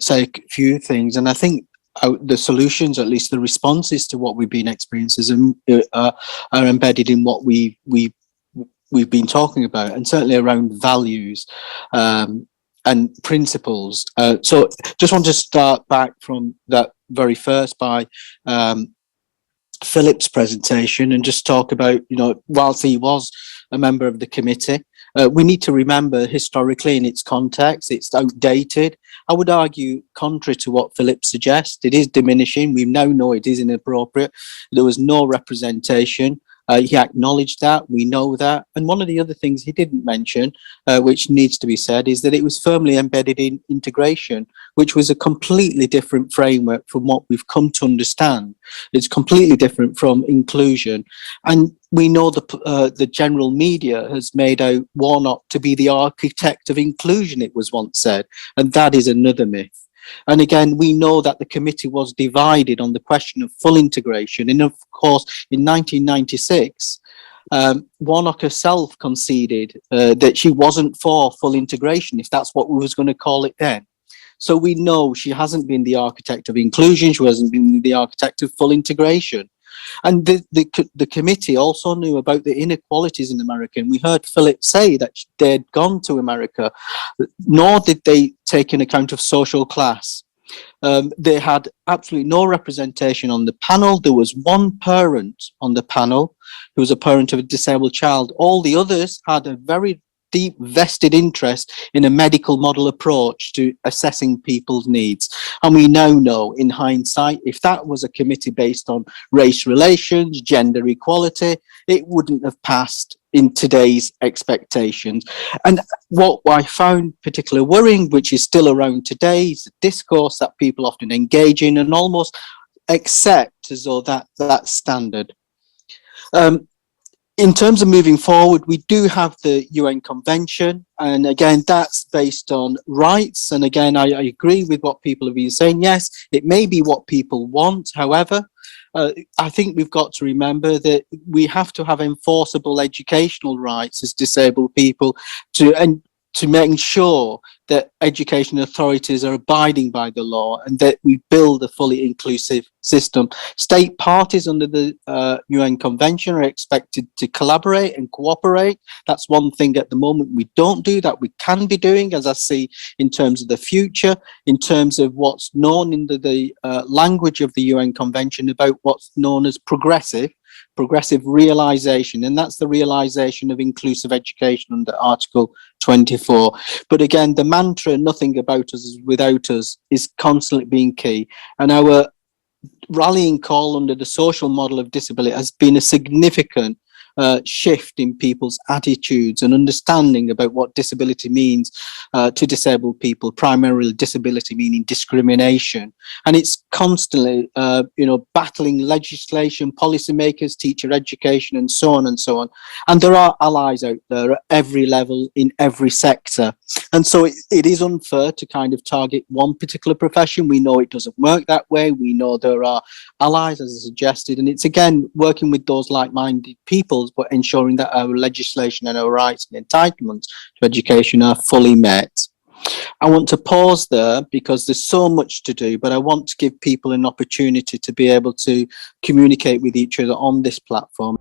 Say a few things, and I think the solutions, at least the responses to what we've been experiencing, are embedded in what we've been talking about, and certainly around values and principles. So just want to start back from that very first by Philip's presentation and just talk about, whilst he was a member of the committee, we need to remember historically in its context, it's outdated. I would argue, contrary to what Philip suggests, it is diminishing. We now know it is inappropriate. There was no representation. He acknowledged that, we know that. And one of the other things he didn't mention, which needs to be said, is that it was firmly embedded in integration, which was a completely different framework from what we've come to understand. It's completely different from inclusion. And we know the general media has made out Warnock to be the architect of inclusion, it was once said, and that is another myth. And again, we know that the committee was divided on the question of full integration. And of course, in 1996, Warnock herself conceded that she wasn't for full integration, if that's what we was going to call it then. So we know she hasn't been the architect of inclusion, she hasn't been the architect of full integration. And the committee also knew about the inequalities in America. And we heard Philip say that they'd gone to America, nor did they take in account of social class. They had absolutely no representation on the panel. There was one parent on the panel who was a parent of a disabled child. All the others had a very deep vested interest in a medical model approach to assessing people's needs. And we now know in hindsight, if that was a committee based on race relations, gender equality, it wouldn't have passed in today's expectations. And what I found particularly worrying, which is still around today, is the discourse that people often engage in and almost accept as though that's standard. In terms of moving forward, we do have the UN Convention, and again, that's based on rights. And again, I agree with what people have been saying. Yes, it may be what people want. However, I think we've got to remember that we have to have enforceable educational rights as disabled people to make sure that education authorities are abiding by the law and that we build a fully inclusive system. State parties under the UN Convention are expected to collaborate and cooperate. That's one thing at the moment we don't do that we can be doing, as I see in terms of the future, in terms of what's known in the language of the UN Convention about what's known as progressive realization, and that's the realization of inclusive education under Article 24. But again, the mantra, nothing about us is without us, is constantly being key. And our rallying call under the social model of disability has been a significant shift in people's attitudes and understanding about what disability means to disabled people, primarily disability meaning discrimination. And it's constantly, battling legislation, policymakers, teacher education, and so on and so on. And there are allies out there at every level in every sector. And so it is unfair to kind of target one particular profession. We know it doesn't work that way. We know there are allies, as I suggested, and it's again working with those like-minded people, but ensuring that our legislation and our rights and entitlements to education are fully met. I want to pause there because there's so much to do, but I want to give people an opportunity to be able to communicate with each other on this platform.